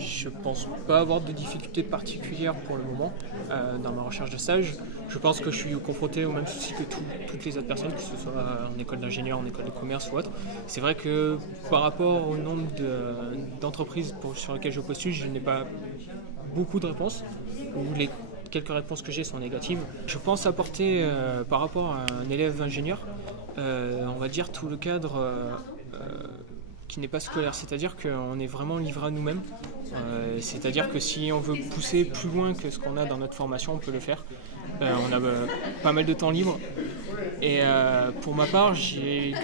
Je pense pas avoir de difficultés particulières pour le moment dans ma recherche de stage. Je pense que je suis confronté au même souci que toutes les autres personnes, que ce soit en école d'ingénieur, en école de commerce ou autre. C'est vrai que par rapport au nombre d'entreprises sur lesquelles je postule, je n'ai pas beaucoup de réponses, ou les quelques réponses que j'ai sont négatives. Je pense apporter par rapport à un élève ingénieur, on va dire tout le cadre qui n'est pas scolaire, c'est-à-dire qu'on est vraiment livré à nous-mêmes, c'est-à-dire que si on veut pousser plus loin que ce qu'on a dans notre formation, on peut le faire. On a pas mal de temps libre et pour ma part,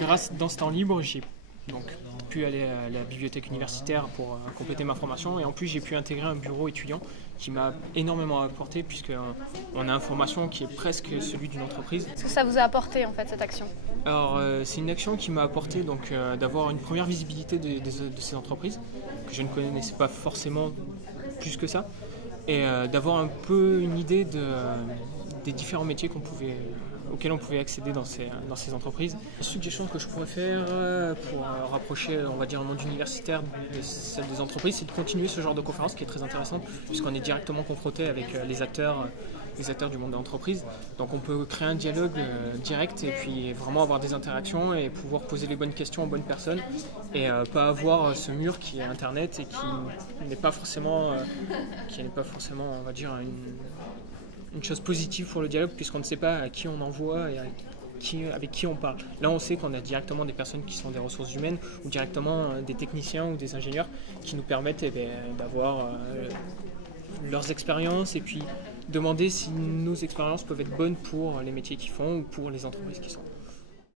grâce dans ce temps libre, j'ai donc pu aller à la bibliothèque universitaire pour compléter ma formation et en plus j'ai pu intégrer un bureau étudiant qui m'a énormément apporté puisqu'on a une formation qui est presque celui d'une entreprise. Qu'est-ce que ça vous a apporté en fait cette action? Alors c'est une action qui m'a apporté donc d'avoir une première visibilité de ces entreprises que je ne connaissais pas forcément plus que ça et d'avoir un peu une idée des différents métiers auxquels on pouvait accéder dans ces entreprises. La suggestion que je pourrais faire pour rapprocher, on va dire, le monde universitaire de celle des entreprises, c'est de continuer ce genre de conférence qui est très intéressante puisqu'on est directement confronté avec les acteurs du monde de l'entreprise. Donc on peut créer un dialogue direct et puis vraiment avoir des interactions et pouvoir poser les bonnes questions aux bonnes personnes et pas avoir ce mur qui est Internet et qui n'est pas forcément, on va dire, une chose positive pour le dialogue puisqu'on ne sait pas à qui on envoie et avec qui on parle. Là on sait qu'on a directement des personnes qui sont des ressources humaines ou directement des techniciens ou des ingénieurs qui nous permettent d'avoir leurs expériences et puis demander si nos expériences peuvent être bonnes pour les métiers qu'ils font ou pour les entreprises qui sont.